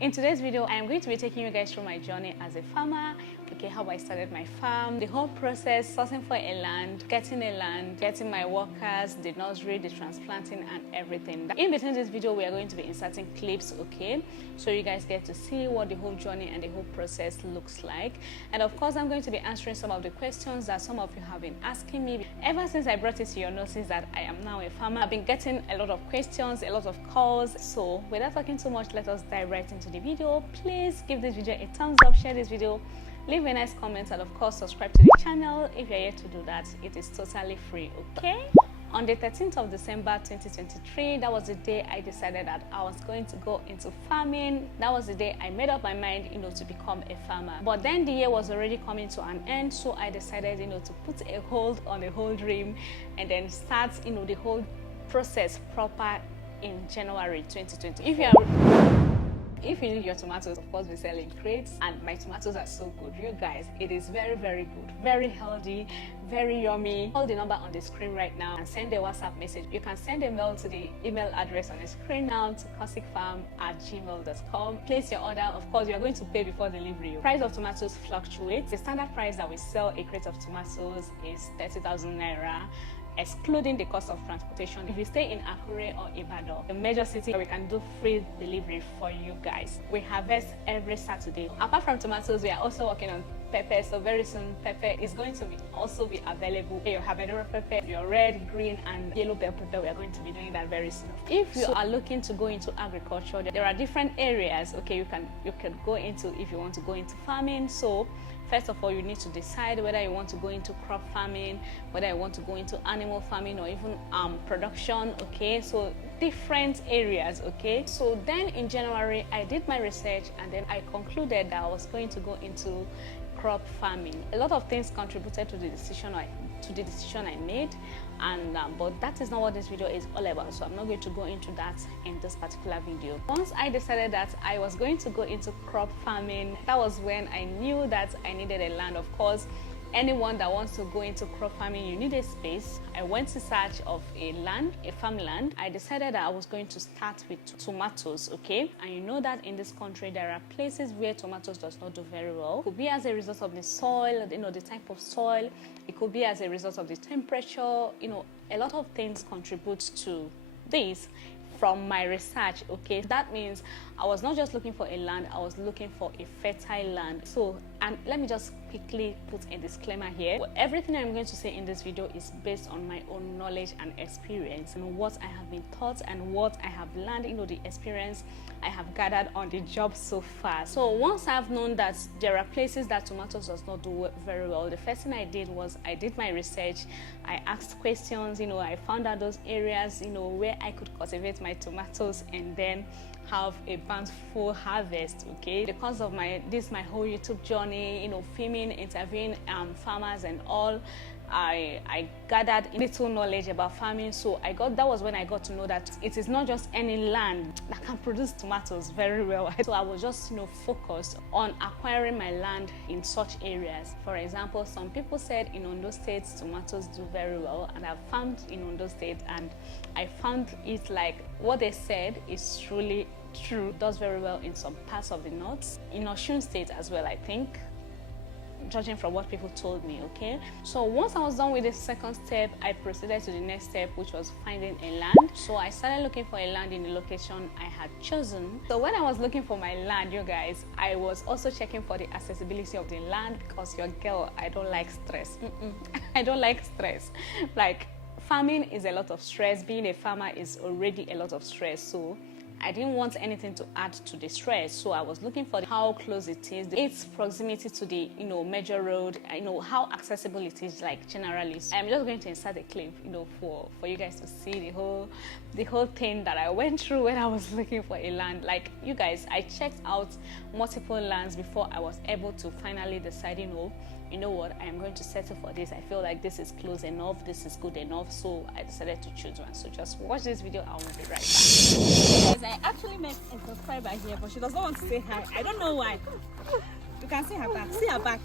In today's video, I am going to be taking you guys through my journey as a farmer, how I started my farm, the whole process, sourcing for a land, getting my workers, the nursery, the transplanting and everything. In between this video, we are going to be inserting clips, so you guys get to see what the whole journey and the whole process looks like. And of course, I'm going to be answering some of the questions that some of you have been asking me. Ever since I brought it to your notice that I am now a farmer, I've been getting a lot of questions, a lot of calls. So without talking too much, let us dive right into the video. Please give this video a thumbs up, share this video, leave a nice comment, and of course subscribe to the channel. If you're yet to do that, it is totally free. On the 13th of December 2023, that was the day I decided that I was going to go into farming. That was the day I made up my mind, to become a farmer. But then the year was already coming to an end, so I decided, to put a hold on the whole dream and then start, the whole process proper in January 2020. If you need your tomatoes, of course, we sell in crates, and my tomatoes are so good. You guys, it is very, very good, very healthy, very yummy. Call the number on the screen right now and send a WhatsApp message. You can send a mail to the email address on the screen now, to causticfarm@gmail.com. Place your order. Of course, you are going to pay before delivery. Price of tomatoes fluctuates. The standard price that we sell a crate of tomatoes is 30,000 Naira, excluding the cost of transportation. If you stay in Akure or Ibadan, the major city, where we can do free delivery for you guys. We harvest every Saturday. Apart from tomatoes, we are also working on pepper, so very soon pepper is going to also be available. Your habanero pepper, your red, green and yellow bell pepper, we are going to be doing that very soon. If you are looking to go into agriculture, there are different areas you can go into if you want to go into farming. So first of all, you need to decide whether you want to go into crop farming, whether you want to go into animal farming, or even production. So different areas. So then in January, I did my research and then I concluded that I was going to go into crop farming. A lot of things contributed to the decision I made, and but that is not what this video is all about, so I'm not going to go into that in this particular video. Once I decided that I was going to go into crop farming, that was when I knew that I needed a land. Of course, anyone that wants to go into crop farming, you need a space. I went in search of a farmland. I decided that I was going to start with tomatoes, and you know that in this country there are places where tomatoes does not do very well. It could be as a result of the soil, the type of soil. It could be as a result of the temperature. A lot of things contribute to this. From my research, that means I was not just looking for a land, I was looking for a fertile land. So, and let me just quickly put a disclaimer here. Everything I'm going to say in this video is based on my own knowledge and experience, and what I have been taught and what I have learned, the experience I have gathered on the job so far. So once I've known that there are places that tomatoes does not do very well, the first thing I did was I did my research. I asked questions, I found out those areas, where I could cultivate my tomatoes and then have a bountiful harvest. Because of my whole YouTube journey, filming, interviewing farmers and all, I gathered little knowledge about farming. So that was when I got to know that it is not just any land that can produce tomatoes very well. So I was just focused on acquiring my land in such areas. For example, some people said in Ondo State tomatoes do very well, and I've farmed in Ondo State and I found it like what they said is truly true. It does very well in some parts of the north, in Osun State as well, I think, judging from what people told me. So once I was done with the second step, I proceeded to the next step, which was finding a land. So I started looking for a land in the location I had chosen. So when I was looking for my land, you guys, I was also checking for the accessibility of the land, because your girl, I don't like stress. I don't like stress. Like, farming is a lot of stress. Being a farmer is already a lot of stress. So I didn't want anything to add to the stress, so I was looking for how close it is, its proximity to the major road, how accessible it is, like generally. I'm just going to insert a clip, for you guys to see the whole thing that I went through when I was looking for a land. Like, you guys, I checked out multiple lands before I was able to finally decide, you know what, I am going to settle for this. I feel like this is close enough, this is good enough, so I decided to choose one. So just watch this video, I will be right back. Guys, I actually met a subscriber here, but she doesn't want to say hi. I don't know why. You can see her back. See her back.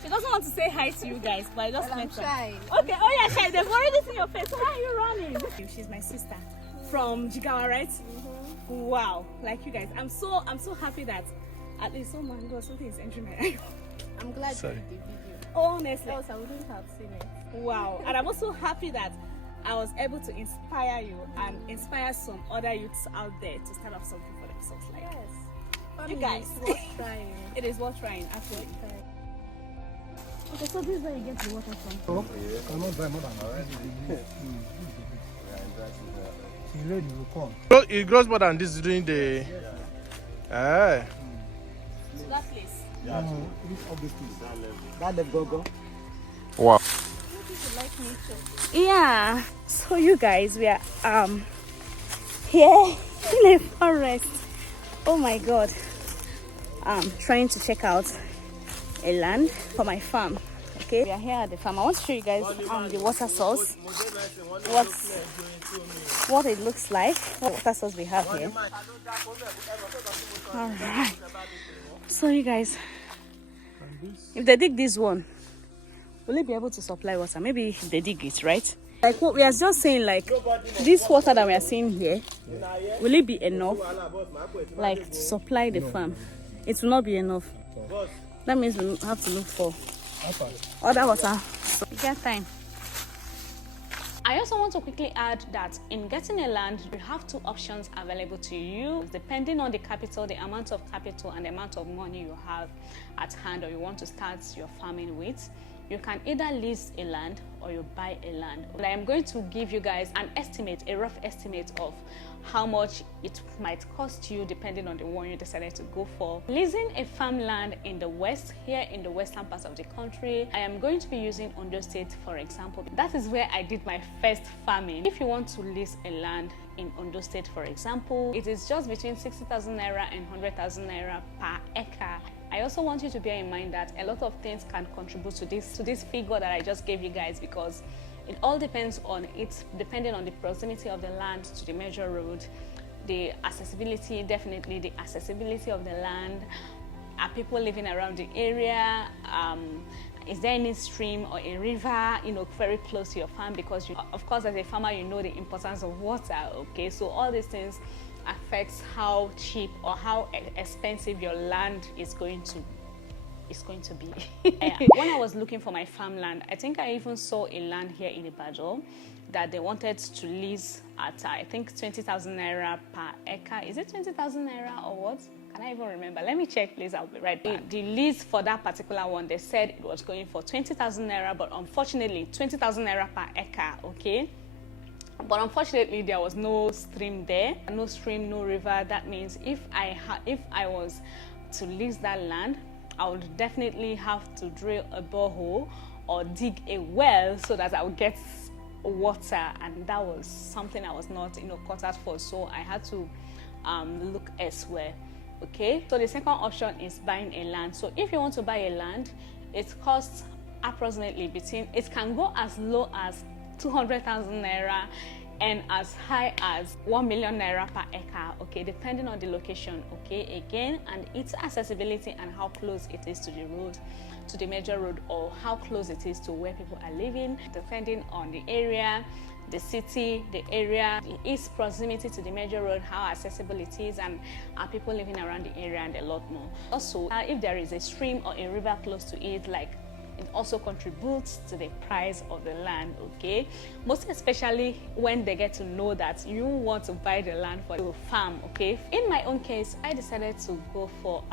She doesn't want to say hi to you guys, but I just met her. Shy. Okay, oh yeah, shy. They've already seen your face. Why are you running? She's my sister from Jigawa, right? Wow, like you guys, I'm so happy that at least something is entering my eye. I'm glad you did the video. Honestly, Else I wouldn't have seen it. wow. And I'm also happy that I was able to inspire you and inspire some other youths out there to start up something for themselves. Like, Yes. you guys, It's worth trying. it is worth trying, actually. Okay, so this is where you get the water from. Cannot buy more than It grows more than this during the. Ah. So that place. that left go. Wow. Yeah. So you guys, we are here in a forest. Oh my God. Trying to check out a land for my farm. Okay, we are here at the farm. I want to show you guys the water source, what it looks like, what water source we have here. All right, so you guys, if they dig this one, will it be able to supply water? Maybe if they dig it, right? Like what we are just saying, like this water that we are seeing here, will it be enough, like to supply the farm? It will not be enough. That means we have to look for other water. So we get time. I also want to quickly add that in getting a land, you have two options available to you depending on the capital, the amount of capital and the amount of money you have at hand or you want to start your farming with. You can either lease a land or you buy a land. And I am going to give you guys an estimate, a rough estimate of how much it might cost you depending on the one you decided to go for. Leasing a farmland in the west, here in the western part of the country, I am going to be using Ondo State for example. That is where I did my first farming. If you want to lease a land in Ondo State for example, it is just between 60,000 Naira and 100,000 Naira per acre. I also want you to bear in mind that a lot of things can contribute to this figure that I just gave you guys, because it all depends on depending on the proximity of the land to the major road, the accessibility, definitely the accessibility of the land. Are people living around the area? Is there any stream or a river, very close to your farm? Because of course, as a farmer, you know the importance of water. Okay, so all these things affects how cheap or how expensive your land is going to be. When I was looking for my farmland, I think I even saw a land here in Ibadan that they wanted to lease at I think 20,000 Naira per acre. Is it 20,000 Naira or what? Can I even remember? Let me check please, I'll be right back. The lease for that particular one, they said it was going for 20,000 Naira, but unfortunately 20,000 Naira per acre, okay? But unfortunately, there was no stream there, no stream, no river. That means if I was to lease that land, I would definitely have to drill a borehole or dig a well so that I would get water, and that was something I was not, cut out for. So I had to look elsewhere. Okay. So the second option is buying a land. So if you want to buy a land, it costs approximately it can go as low as 200,000 Naira and as high as 1 million Naira per acre, okay, depending on the location, okay, again, and its accessibility and how close it is to the road, to the major road, or how close it is to where people are living, depending on the area, the city, the area, its proximity to the major road, how accessible it is, and are people living around the area, and a lot more. Also, if there is a stream or a river close to it, like it also contributes to the price of the land, okay? Most especially when they get to know that you want to buy the land for your farm, okay? In my own case, I decided to go for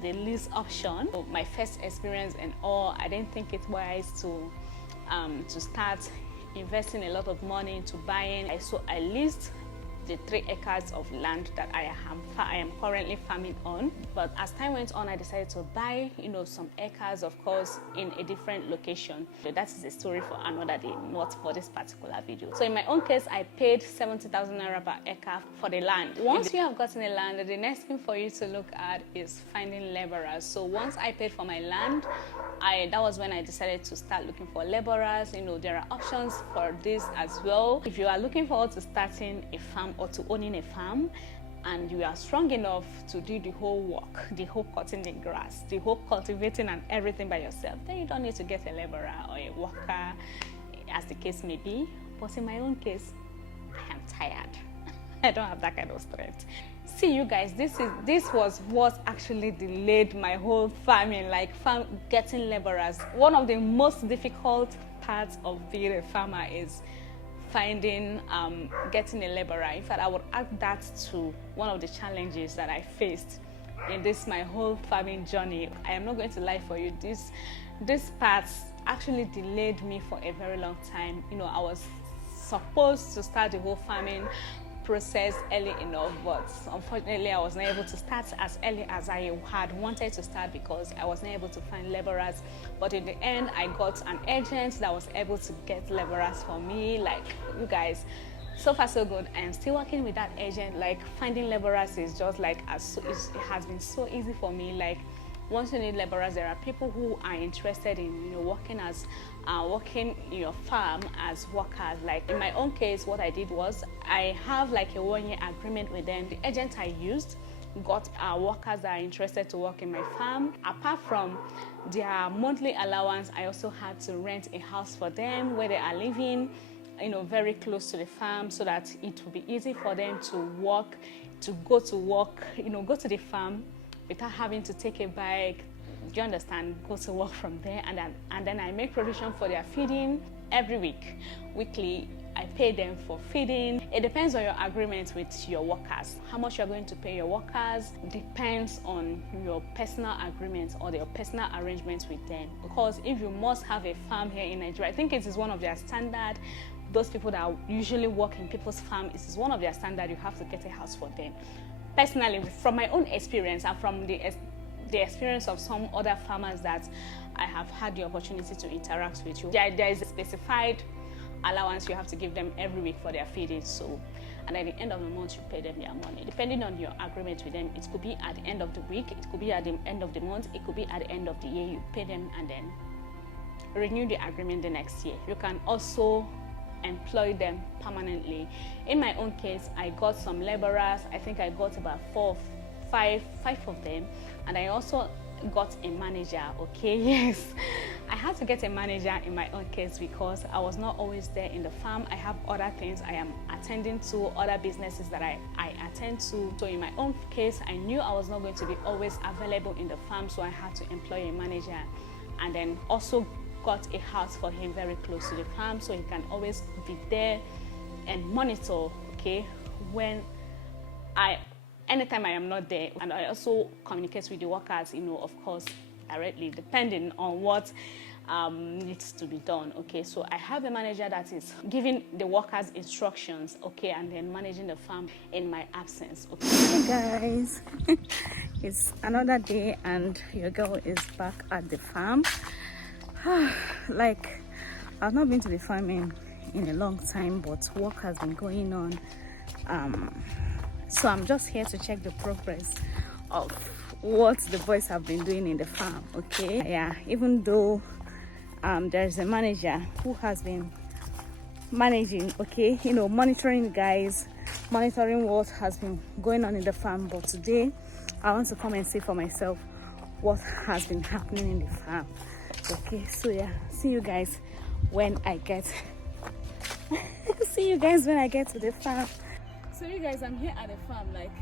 the lease option. So my first experience and all, I didn't think it wise to start investing a lot of money into buying. So I leased the 3 acres of land that I am currently farming on. But as time went on, I decided to buy, some acres, of course, in a different location. So that is a story for another day, not for this particular video. So in my own case, I paid 70,000 Naira per acre for the land. Once you have gotten a land, the next thing for you to look at is finding laborers. So once I paid for my land, that was when I decided to start looking for laborers. There are options for this as well. If you are looking forward to starting a farm or to owning a farm, and you are strong enough to do the whole work, the whole cutting the grass, the whole cultivating and everything by yourself, then you don't need to get a laborer or a worker, as the case may be. But in my own case, I am tired. I don't have that kind of strength. See, you guys, this was what actually delayed my whole farming, like getting laborers. One of the most difficult parts of being a farmer is finding getting a laborer. In fact, I would add that to one of the challenges that I faced in this my whole farming journey. I am not going to lie for you, this part actually delayed me for a very long time. You know, I was supposed to start the whole farming process early enough, but unfortunately I was not able to start as early as I had wanted to start because I was not able to find laborers. But in the end, I got an agent that was able to get laborers for me. Like, you guys, so far so good. I am still working with that agent. Like, finding laborers is just like it has been so easy for me. Like, once you need laborers, there are people who are interested in, you know, working in your farm as workers. Like in my own case, what I did was I have like a 1-year agreement with them. The agent I used got workers that are interested to work in my farm. Apart from their monthly allowance, I also had to rent a house for them where they are living, you know, very close to the farm, so that it will be easy for them to go to work, you know, go to the farm without having to take a bike, do you understand, go to work from there. And then I make provision for their feeding every week. Weekly, I pay them for feeding. It depends on your agreement with your workers. How much you're going to pay your workers depends on your personal agreement or your personal arrangements with them. Because if you must have a farm here in Nigeria, I think it is one of their standard. Those people that usually work in people's farm, it is one of their standard. You have to get a house for them. Personally, from my own experience and from the experience of some other farmers that I have had the opportunity to interact with, there is a specified allowance you have to give them every week for their feeding. So, and at the end of the month, you pay them their money. Depending on your agreement with them, it could be at the end of the week, it could be at the end of the month, it could be at the end of the year. You pay them and then renew the agreement the next year. You can also employ them permanently. In my own case, I got some laborers. I think I got about five of them, and I also got a manager. Okay, yes, I had to get a manager in my own case because I was not always there in the farm. I have other things I am attending to, other businesses that I attend to. So in my own case, I knew I was not going to be always available in the farm, so I had to employ a manager, and then also got a house for him very close to the farm, so he can always be there and monitor, okay, anytime I am not there. And I also communicate with the workers, you know, of course, directly, depending on what needs to be done, okay. So I have a manager that is giving the workers instructions, okay, and then managing the farm in my absence, okay. Hey guys, it's another day and your girl is back at the farm. Like, I've not been to the farm in a long time, but work has been going on. So I'm just here to check the progress of what the boys have been doing in the farm, okay? Yeah, even though there's a manager who has been managing, okay, you know, monitoring guys, monitoring what has been going on in the farm. But today, I want to come and see for myself what has been happening in the farm. Okay, so yeah, see you guys when I get to the farm. So you guys, I'm here at the farm. Like,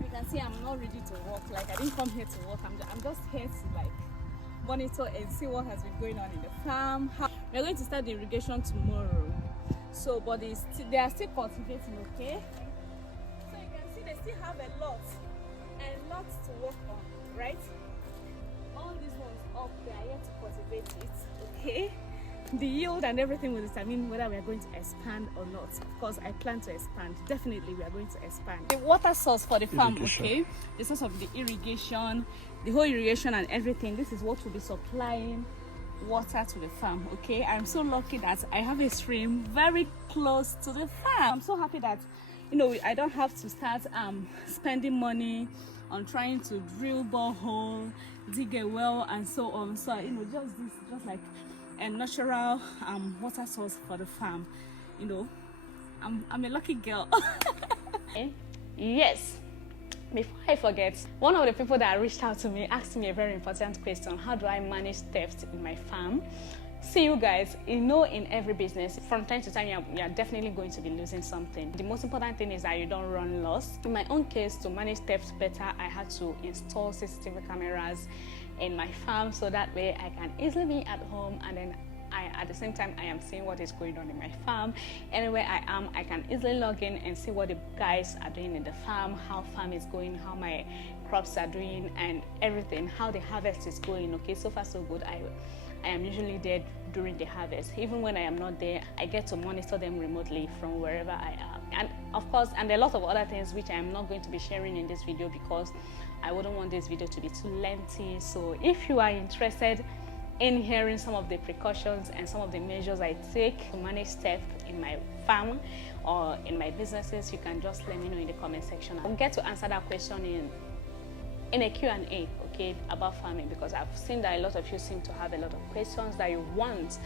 you can see I'm not ready to work. Like, I didn't come here to work. I'm just here to like monitor and see what has been going on in the farm. We're going to start the irrigation tomorrow. So, but they are still cultivating, okay? So you can see they still have a lot to work on, right? All these ones up, they are yet to cultivate it, okay? The yield and everything will determine whether we are going to expand or not. Of course, I plan to expand. Definitely, we are going to expand. The water source for the farm, okay? The source of the irrigation, the whole irrigation and everything. This is what will be supplying water to the farm, okay? I'm so lucky that I have a stream very close to the farm. I'm so happy that, you know, I don't have to start spending money on trying to drill borehole, dig a well, and so on. So, you know, just like a natural water source for the farm. You know, I'm a lucky girl. Yes, before I forget, one of the people that reached out to me asked me a very important question: how do I manage theft in my farm? See you guys, you know, in every business, from time to time, you are definitely going to be losing something. The most important thing is that you don't run loss. In my own case, to manage theft better, I had to install CCTV cameras in my farm, so that way I can easily be at home, and then at the same time I am seeing what is going on in my farm. Anywhere I am, I can easily log in and see what the guys are doing in the farm, how farm is going, how my crops are doing, and everything, how the harvest is going. Okay, so far so good. I am usually there during the harvest. Even when I am not there, I get to monitor them remotely from wherever I am. And of course, and there are a lot of other things which I am not going to be sharing in this video because I wouldn't want this video to be too lengthy. So if you are interested in hearing some of the precautions and some of the measures I take to manage theft in my farm or in my businesses, you can just let me know in the comment section. I'll get to answer that question in a Q&A, okay, about farming, because I've seen that a lot of you seem to have a lot of questions that you want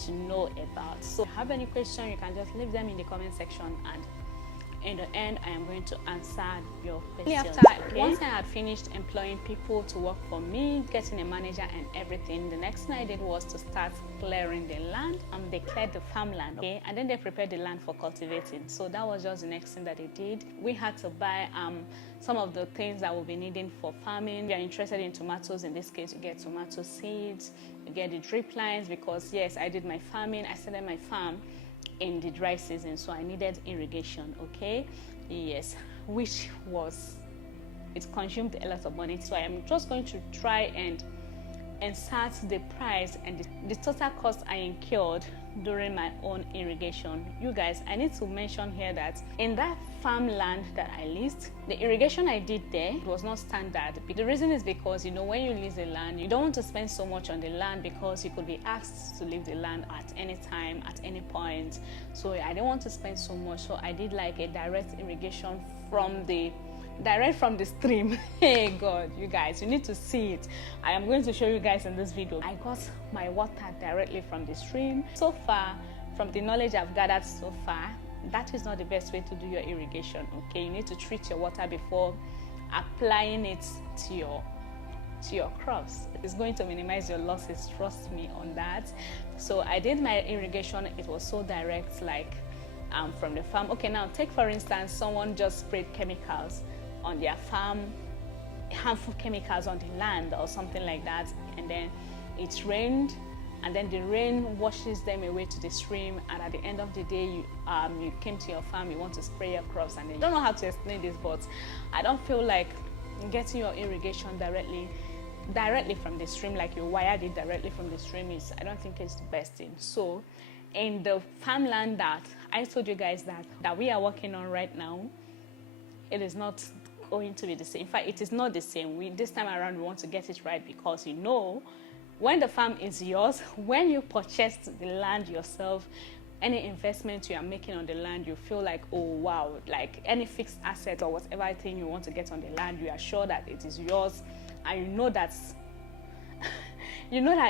to know about. So if you have any question, you can just leave them in the comment section, and in the end I am going to answer your questions. Once I had finished employing people to work for me, getting a manager and everything, the next thing I did was to start clearing the land. They cleared the farmland, okay, and then they prepared the land for cultivating. So that was just the next thing that they did. We had to buy some of the things that we'll be needing for farming. If you're interested in tomatoes, in this case you get tomato seeds, you get the drip lines, because yes, I did my farming, I started my farm in the dry season, so I needed irrigation, okay, yes, which was, it consumed a lot of money. So I am just going to try and insert the price and the total cost I incurred during my own irrigation. You guys, I need to mention here that in that farmland that I leased, the irrigation I did there was not standard. The reason is because, you know, when you lease the land, you don't want to spend so much on the land because you could be asked to leave the land at any time, at any point. So I didn't want to spend so much, so I did like a direct irrigation from the stream. Hey God, you guys, you need to see it. I am going to show you guys in this video. I got my water directly from the stream. So far, from the knowledge I've gathered so far, that is not the best way to do your irrigation, okay? You need to treat your water before applying it to your crops. It's going to minimize your losses, trust me on that. So I did my irrigation. It was so direct, like from the farm. Okay, now take for instance, someone just sprayed chemicals on their farm, harmful chemicals on the land or something like that, and then it rained, and then the rain washes them away to the stream, and at the end of the day you came to your farm, you want to spray your crops, and then you don't know how to explain this, but I don't feel like getting your irrigation directly from the stream, like you wired it directly from the stream, I don't think it's the best thing. So in the farmland that I told you guys that we are working on right now, it is not going to be the same. In fact, it is not the same. This time around we want to get it right, because, you know, when the farm is yours, when you purchase the land yourself, any investment you are making on the land, you feel like, oh wow, like any fixed asset or whatever thing you want to get on the land, you are sure that it is yours, and you know that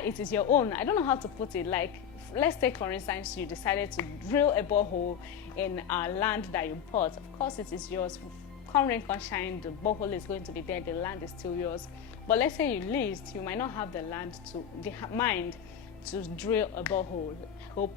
it is your own. I don't know how to put it. Like, let's take for instance, you decided to drill a borehole in a land that you bought. Of course it is yours. Come rain, come shine, the borehole is going to be there, the land is still yours. But let's say you leased, you might not have the mind to drill a borehole. I hope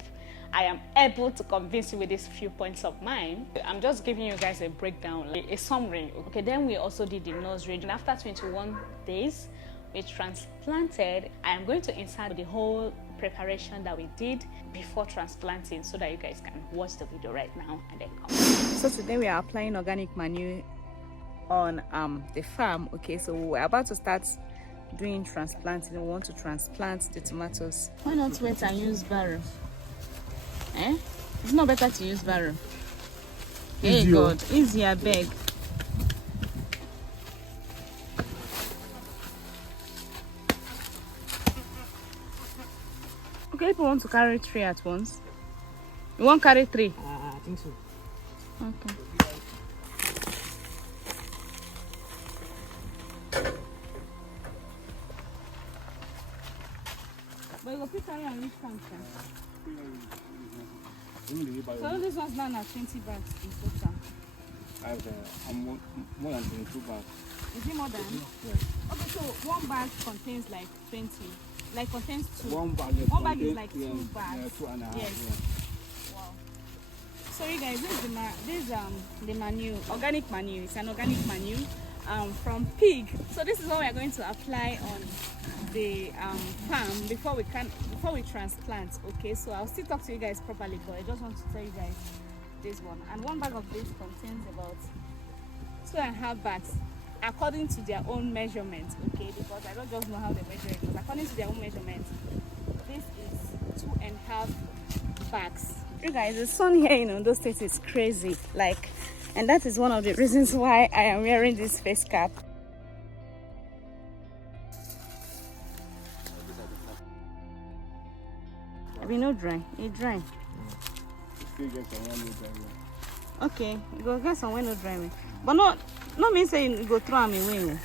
I am able to convince you with these few points of mine. I'm just giving you guys a breakdown, a summary. Okay, then we also did the nursery, and after 21 days we transplanted. I am going to insert the whole preparation that we did before transplanting, so that you guys can watch the video right now and then come. So today we are applying organic manure on the farm. Okay, so we're about to start doing transplanting. We want to transplant the tomatoes. Why not wait and use barrow? It's not better to use barrow. Hey God, easier, beg. Okay, people want to carry 3 at once. You won't carry 3? I think so. Okay. But you go pick carry and reach farm, so this one's now at 20 bags in total. I have more than 22 bags. Is it more than? Yes. Okay, so one bag contains like 20. like contains 2. One bag. One bag is like 2 bags. 2.5. Yes. Yeah. Wow. So you guys, this is the manure, organic manure. It's an organic manure from pig. So this is what we are going to apply on the farm before we transplant. Okay, so I'll still talk to you guys properly, but I just want to tell you guys this one. And one bag of this contains about 2.5 bags according to their own measurement. Okay, because I don't just know how they measure it, but according to their own measurement, this is 2.5 bags. You guys, the sun here in Ondo State is crazy, like, and that is one of the reasons why I am wearing this face cap. We no dry, it dry. Okay, you go get some when no dry me, but no mean say you go throw me away.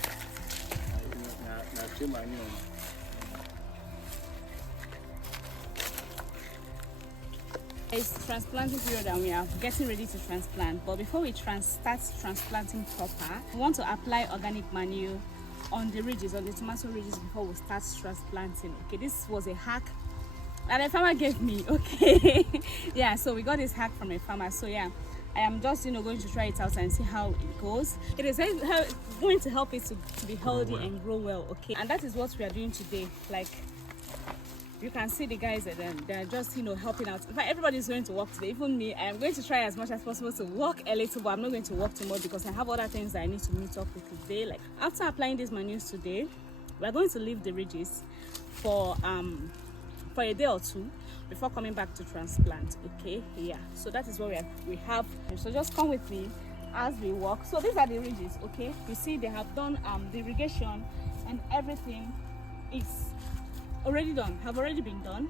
It's transplanting period and we are getting ready to transplant, but before we start transplanting proper, we want to apply organic manure on the ridges, on the tomato ridges, before we start transplanting. Okay, this was a hack that a farmer gave me. Okay. Yeah, so we got this hack from a farmer. So yeah, I am just going to try it out and see how it goes. It is going to help it to be healthy and grow well. Okay, and that is what we are doing today. Like, you can see the guys that they're just helping out. In fact, everybody's going to work today, even me. I am going to try as much as possible to work a little, but I'm not going to work too much because I have other things that I need to meet up with today. Like, after applying these manures today, we're going to leave the ridges for a day or 2 before coming back to transplant. Okay, yeah, so that is what we have. So just come with me as we walk. So these are the ridges. Okay, you see they have done the irrigation and everything is already done, have already been done.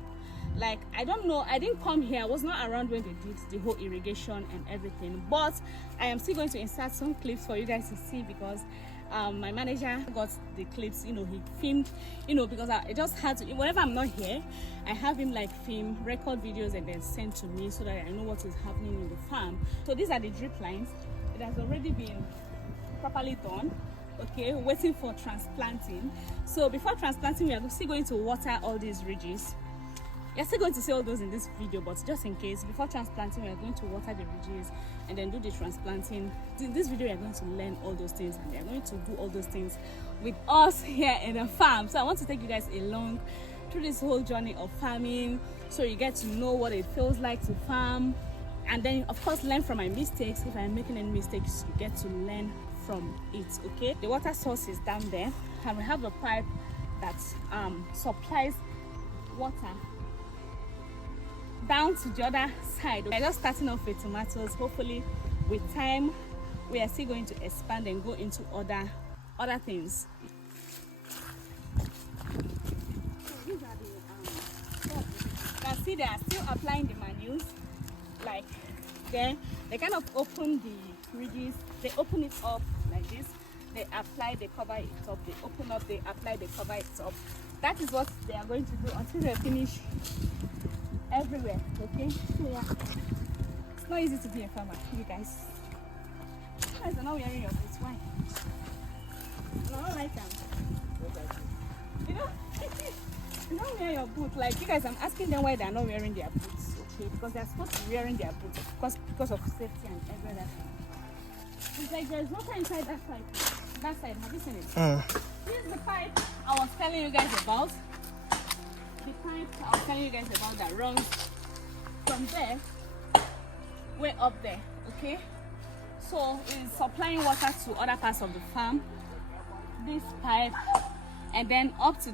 Like, I don't know, I didn't come here, I was not around when they did the whole irrigation and everything, but I am still going to insert some clips for you guys to see, because my manager got the clips. He filmed, because I just had to, whenever I'm not here, I have him like film, record videos and then send to me so that I know what is happening in the farm. So these are the drip lines. It has already been properly done. Okay, waiting for transplanting. So before transplanting, we are still going to water all these ridges. You're still going to see all those in this video, but just in case, before transplanting, we are going to water the ridges and then do the transplanting. In this video, we are going to learn all those things, and they are going to do all those things with us here in the farm. So I want to take you guys along through this whole journey of farming, so you get to know what it feels like to farm, and then of course learn from my mistakes. If I'm making any mistakes, you get to learn from it. Okay, the water source is down there, and we have a pipe that supplies water down to the other side. We're just starting off with tomatoes. Hopefully with time we are still going to expand and go into other things. So these are the you can see they are still applying the manures. Like, then they kind of open the ridges, they open it up like this, they apply, they cover it up, they open up, they apply, they cover it up. That is what they are going to do until they finish everywhere. Okay, so yeah, it's not easy to be a farmer, you guys. You guys are not wearing your boots. Why? I don't like them. You don't wear your boots. Like, you guys, I'm asking them why they are not wearing their boots. Okay, because they are supposed to be wearing their boots, because of safety and every other thing. It's like there's water inside that pipe. That side, have you seen it? This is the pipe I was telling you guys about. The pipe I was telling you guys about that runs from there way up there. Okay, so it's supplying water to other parts of the farm, this pipe, and then up to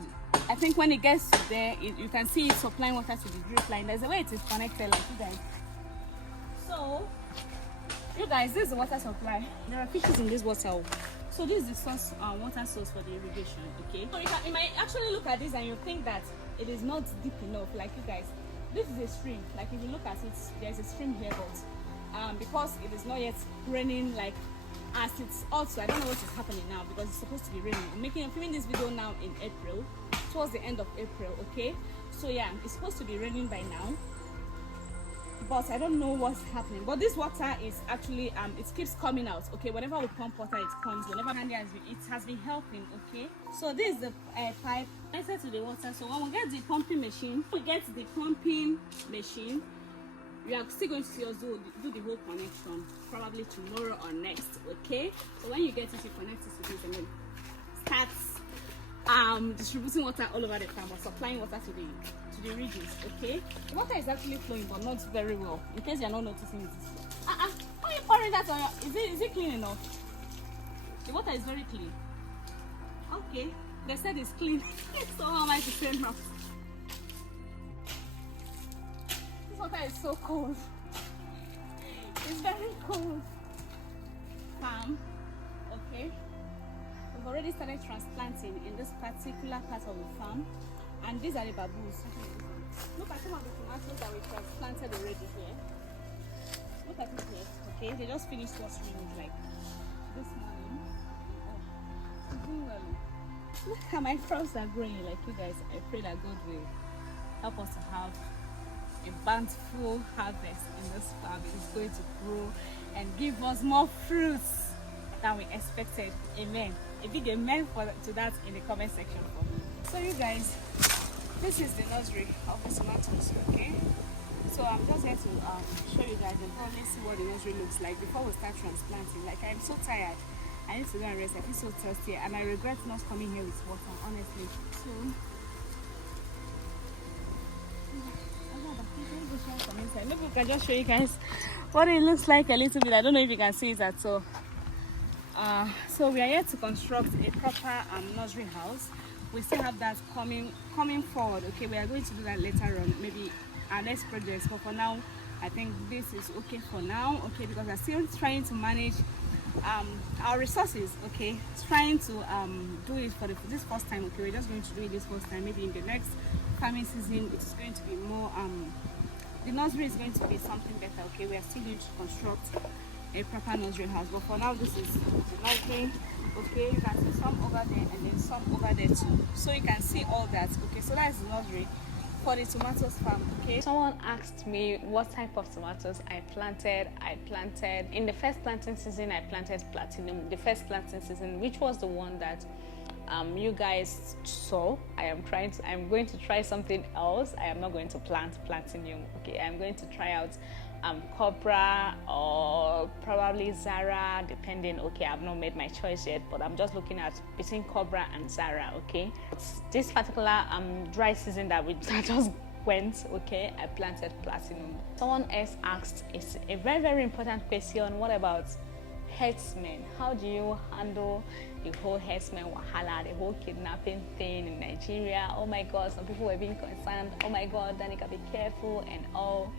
I think when it gets to there, you can see it supplying water to the drip line. There's a way it is connected, like you guys. So you guys, this is the water supply. There are fishes in this water. So this is the source, water source for the irrigation. Okay, so you might actually look at this and you think that it is not deep enough. Like, you guys, this is a stream. Like, if you look at it, there's a stream here, but because it is not yet raining, like as it's also, I don't know what is happening now because it's supposed to be raining. I'm filming this video now in April, towards the end of April. Okay, so yeah, it's supposed to be raining by now. but I don't know what's happening. But this water is actually it keeps coming out. Okay, whenever we pump water, it comes. Whenever it has been helping. Okay, so this is the pipe connected to the water. So when we get the pumping machine, we are still going to see us do the whole connection probably tomorrow or next. Okay, so when you get it, you connect it to this and then starts distributing water all over the farm or supplying water to the regions. Okay, the water is actually flowing but not very well, in case you're not noticing it. Why are you pouring that on your, is it clean enough? The water is very clean. Okay, they said it's clean. So how am I to say now? This water is so cold. It's very cold. Okay, we've already started transplanting in this particular part of the farm, and these are the baboons. Look at some of the tomatoes that we transplanted already here. Look at it here. Okay, they just finished watering it like this morning. Oh, it's doing well. Look how my crops are growing. Like you guys, I pray that God will help us to have a bountiful harvest in this farm. It is going to grow and give us more fruits than we expected. Amen. A big amen to that in the comment section for me. So you guys, this is the nursery of the tomatoes. Okay, so I'm just here to show you guys and probably see what the nursery looks like before we start transplanting. Like, I'm so tired, I need to go and rest. I feel so thirsty and I regret not coming here with water, honestly. So maybe we can just show you guys what it looks like a little bit. I don't know if you can see it at all. So we are here to construct a proper nursery house. We still have that coming forward. Okay, we are going to do that later on, maybe our next projects, but for now I think this is okay for now. Okay, because we're still trying to manage our resources. Okay, trying to do it for this first time. Okay, we're just going to do it this first time. Maybe in the next farming season it's going to be more the nursery is going to be something better. Okay, we are still going to construct a proper nursery house, but for now this is the nursery. Okay, you can see some over there and then some over there too, so you can see all that. Okay, so that is the nursery for the tomatoes farm. Okay, someone asked me what type of tomatoes I planted. In the first planting season, I planted platinum. The first planting season, which was the one that you guys saw. I'm going to try something else. I am not going to plant platinum. Okay, I'm going to try out copra or probably Zara, depending. Okay, I've not made my choice yet, but I'm just looking at between copra and Zara. Okay, this particular dry season that just went, okay, I planted platinum. Someone else asked, it's a very, very important question, what about herdsmen? How do you handle the whole herdsmen wahala, the whole kidnapping thing in Nigeria? Oh my God, some people were being concerned. Oh my God, Danica, be careful and all.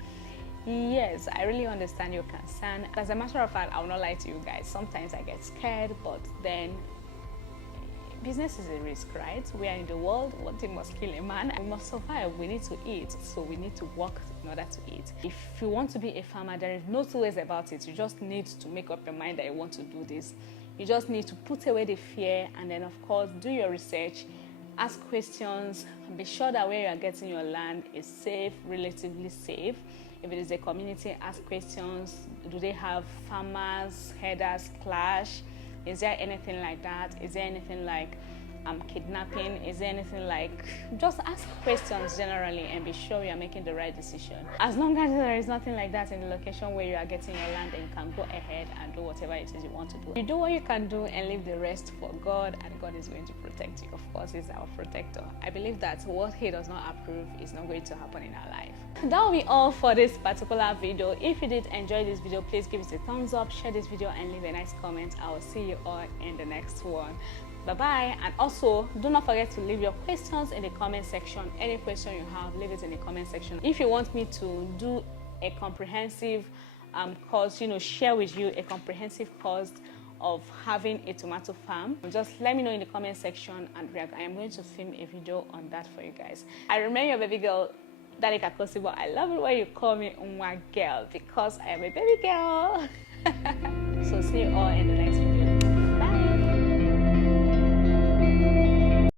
Yes, I really understand your concern. As a matter of fact, I will not lie to you guys. Sometimes I get scared, but then business is a risk, right? We are in the world. One thing must kill a man. We must survive. We need to eat, so we need to work in order to eat. If you want to be a farmer, there is no two ways about it. You just need to make up your mind that you want to do this. You just need to put away the fear, and then of course do your research, ask questions, be sure that where you are getting your land is safe, relatively safe. If it is a community, ask questions. Do they have farmers, herders clash? Is there anything like that? Is there anything like kidnapping? Is there anything like, just ask questions generally and be sure you're making the right decision. As long as there is nothing like that in the location where you are getting your land, then you can go ahead and do whatever it is you want to do. You do what you can do and leave the rest for God, and God is going to protect you. Of course, He's our protector. I believe that what He does not approve is not going to happen in our life. That will be all for this particular video. If you did enjoy this video, please give it a thumbs up, share this video and leave a nice comment. I will see you all in the next one. Bye bye. And also do not forget to leave your questions in the comment section. Any question you have, leave it in the comment section. If you want me to do a comprehensive course, share with you a comprehensive course of having a tomato farm, just let me know in the comment section and I am going to film a video on that for you guys. I remain your baby girl, Danica, but I love it when you call me Nwa girl because I am a baby girl. So see you all in the next video.